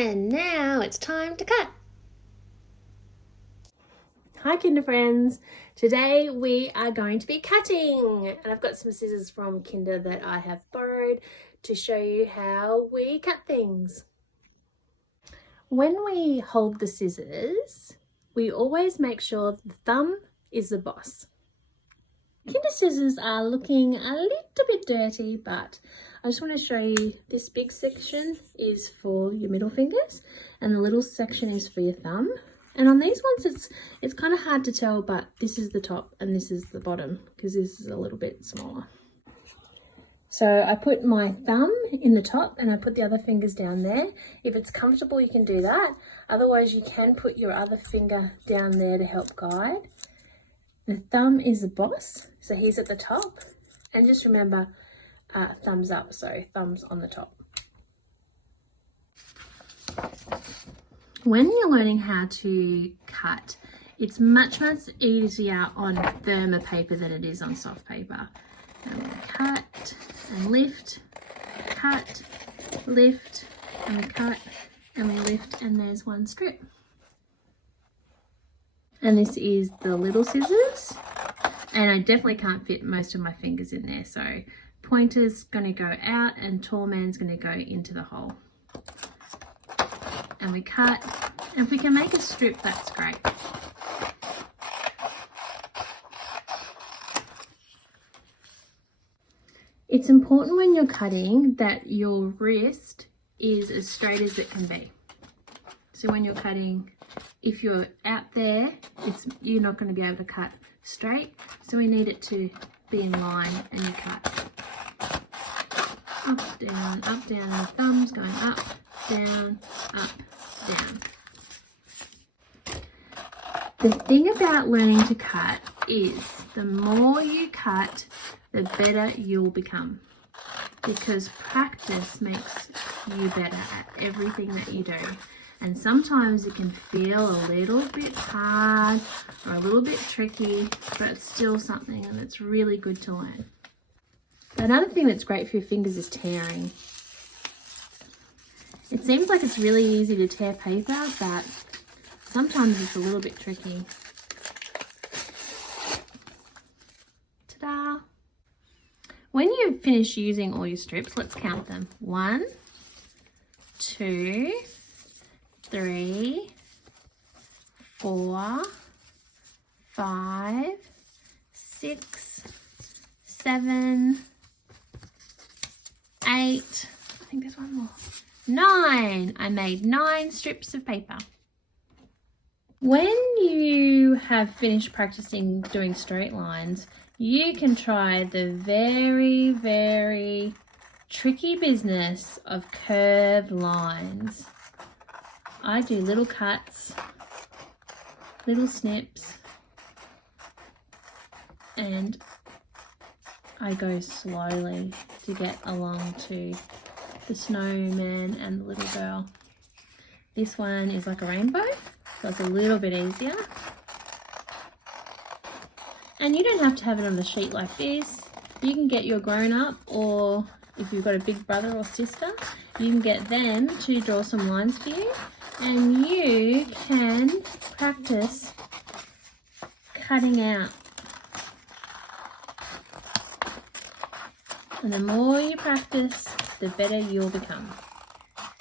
And now it's time to cut. Hi Kinder friends, today we are going to be cutting and I've got some scissors from Kinder that I have borrowed to show you how we cut things. When we hold the scissors, we always make sure the thumb is the boss. Kinder scissors are looking a little bit dirty, but I just want to show you this big section is for your middle fingers and the little section is for your thumb. And on these ones, it's kind of hard to tell, but this is the top and this is the bottom because this is a little bit smaller. So I put my thumb in the top and I put the other fingers down there. If it's comfortable, you can do that. Otherwise, you can put your other finger down there to help guide. The thumb is the boss, so he's at the top. And just remember, thumbs up, so thumbs on the top. When you're learning how to cut, it's much easier on firmer paper than it is on soft paper. And we cut and lift, cut, lift, and we cut and we lift, and there's one strip. And this is the little scissors, and I definitely can't fit most of my fingers in there, so pointer's going to go out and tall man's going to go into the hole. And we cut, and if we can make a strip, that's great. It's important when you're cutting that your wrist is as straight as it can be. So when you're cutting, if you're out there, you're not going to be able to cut straight, so we need it to be in line, and you cut up, down, and the thumb's going up, down, down. The thing about learning to cut is the more you cut, the better you'll become, because practice makes you better at everything that you do. And sometimes it can feel a little bit hard or a little bit tricky, but it's still something, and it's really good to learn. Another thing that's great for your fingers is tearing. It seems like it's really easy to tear paper, but sometimes it's a little bit tricky. Ta-da! When you finish using all your strips, let's count them. 1, 2, 3, 4, 5, 6, 7, 8, I think there's one more, 9. I made 9 strips of paper. When you have finished practicing doing straight lines, you can try the very, very tricky business of curved lines. I do little cuts, little snips, and I go slowly to get along to the snowman and the little girl. This one is like a rainbow, so it's a little bit easier. And you don't have to have it on a sheet like this. You can get your grown-up, or if you've got a big brother or sister, you can get them to draw some lines for you, and you can practice cutting out. And the more you practice, the better you'll become.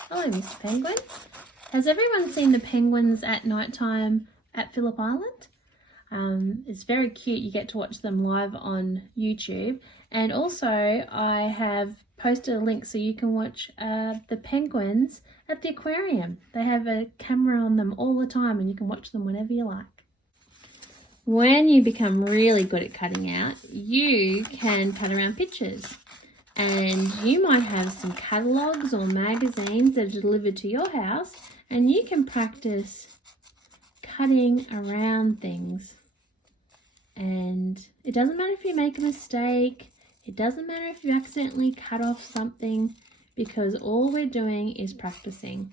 Hello, Mr. Penguin. Has everyone seen the penguins at night time at Phillip Island? It's very cute. You get to watch them live on YouTube. And also, I have posted a link so you can watch the penguins at the aquarium. They have a camera on them all the time, and you can watch them whenever you like. When you become really good at cutting out, you can cut around pictures. And you might have some catalogues or magazines that are delivered to your house, and you can practice cutting around things. And it doesn't matter if you make a mistake, it doesn't matter if you accidentally cut off something, because all we're doing is practicing.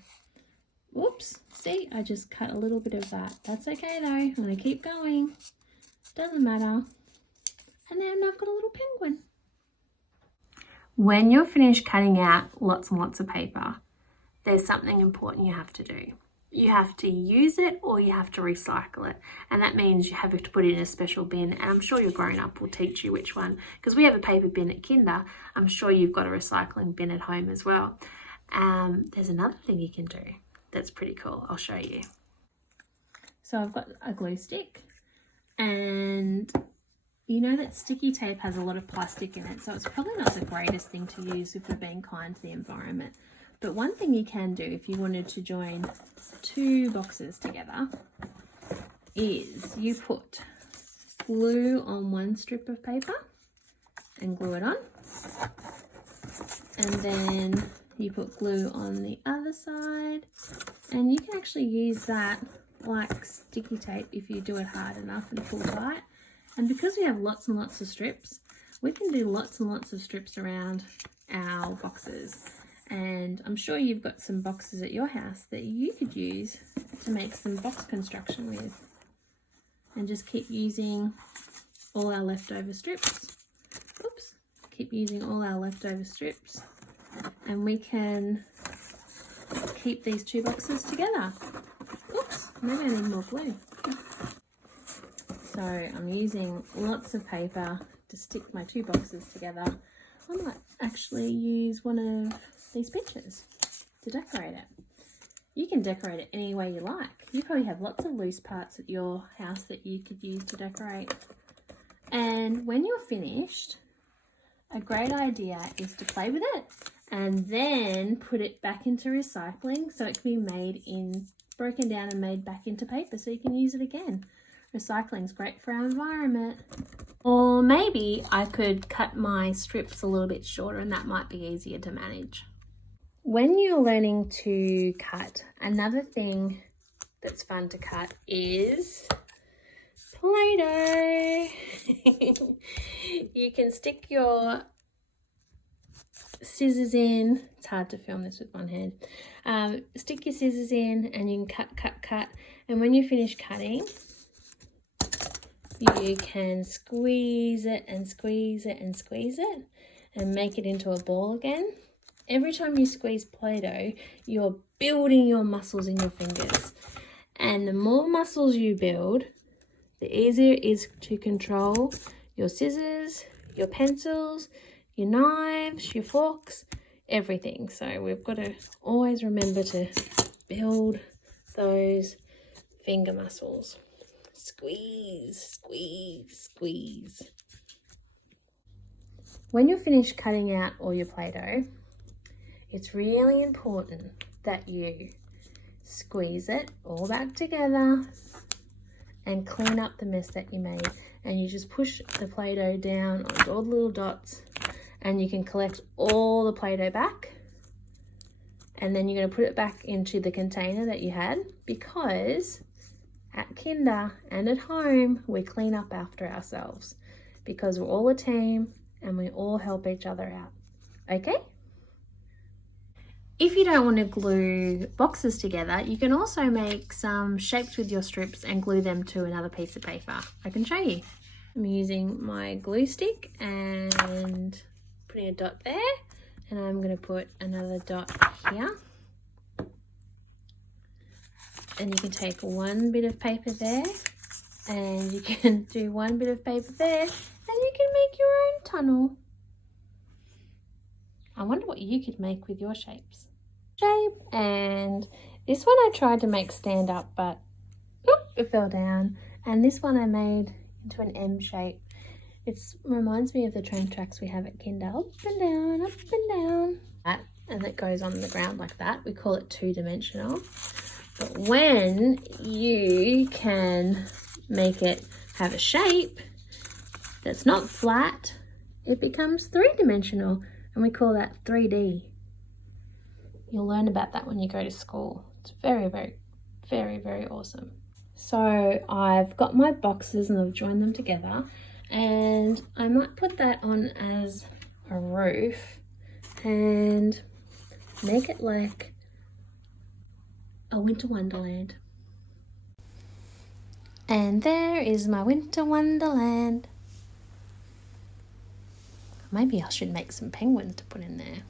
Whoops, see, I just cut a little bit of that. That's okay though, I'm going to keep going. Doesn't matter. And then I've got a little penguin. When you're finished cutting out lots and lots of paper, there's something important you have to do. You have to use it or you have to recycle it. And that means you have to put it in a special bin. And I'm sure your grown-up will teach you which one. Because we have a paper bin at Kinder. I'm sure you've got a recycling bin at home as well. There's another thing you can do that's pretty cool. I'll show you. So I've got a glue stick. And you know that sticky tape has a lot of plastic in it. So it's probably not the greatest thing to use if we're being kind to the environment. But one thing you can do if you wanted to join 2 boxes together is you put glue on one strip of paper and glue it on. And then you put glue on the other side. And you can actually use that like sticky tape if you do it hard enough and pull tight. And because we have lots and lots of strips, we can do lots and lots of strips around our boxes. And I'm sure you've got some boxes at your house that you could use to make some box construction with. And just keep using all our leftover strips. Oops, keep using all our leftover strips. And we can keep these 2 boxes together. Oops, maybe I need more glue. So I'm using lots of paper to stick my 2 boxes together. I might actually use one of these pictures to decorate it. You can decorate it any way you like. You probably have lots of loose parts at your house that you could use to decorate. And when you're finished, a great idea is to play with it and then put it back into recycling so it can be broken down and made back into paper so you can use it again. Recycling is great for our environment. Or maybe I could cut my strips a little bit shorter and that might be easier to manage. When you're learning to cut, another thing that's fun to cut is Play-Doh. You can stick your scissors in. It's hard to film this with one hand. Stick your scissors in and you can cut. And when you finish cutting, you can squeeze it and squeeze it and squeeze it and make it into a ball again. Every time you squeeze Play-Doh, you're building your muscles in your fingers. And the more muscles you build, the easier it is to control your scissors, your pencils, your knives, your forks, everything. So we've got to always remember to build those finger muscles. Squeeze, squeeze, squeeze. When you're finished cutting out all your Play-Doh, it's really important that you squeeze it all back together and clean up the mess that you made. And you just push the Play-Doh down onto all the little dots and you can collect all the Play-Doh back. And then you're going to put it back into the container that you had, because at Kinder and at home, we clean up after ourselves because we're all a team and we all help each other out. Okay? If you don't want to glue boxes together, you can also make some shapes with your strips and glue them to another piece of paper. I can show you. I'm using my glue stick and putting a dot there, and I'm going to put another dot here. And you can take one bit of paper there and you can do one bit of paper there and you can make your own tunnel. I wonder what you could make with your shapes. And this one I tried to make stand up, but it fell down. And this one I made into an M shape. It reminds me of the train tracks we have at Kinder. Up and down, up and down. And it goes on the ground like that. We call it 2-dimensional. But when you can make it have a shape that's not flat, it becomes 3-dimensional, and we call that 3D. You'll learn about that when you go to school. It's very, very, very, very awesome. So I've got my boxes and I've joined them together, and I might put that on as a roof and make it like a winter wonderland. And there is my winter wonderland. Maybe I should make some penguins to put in there.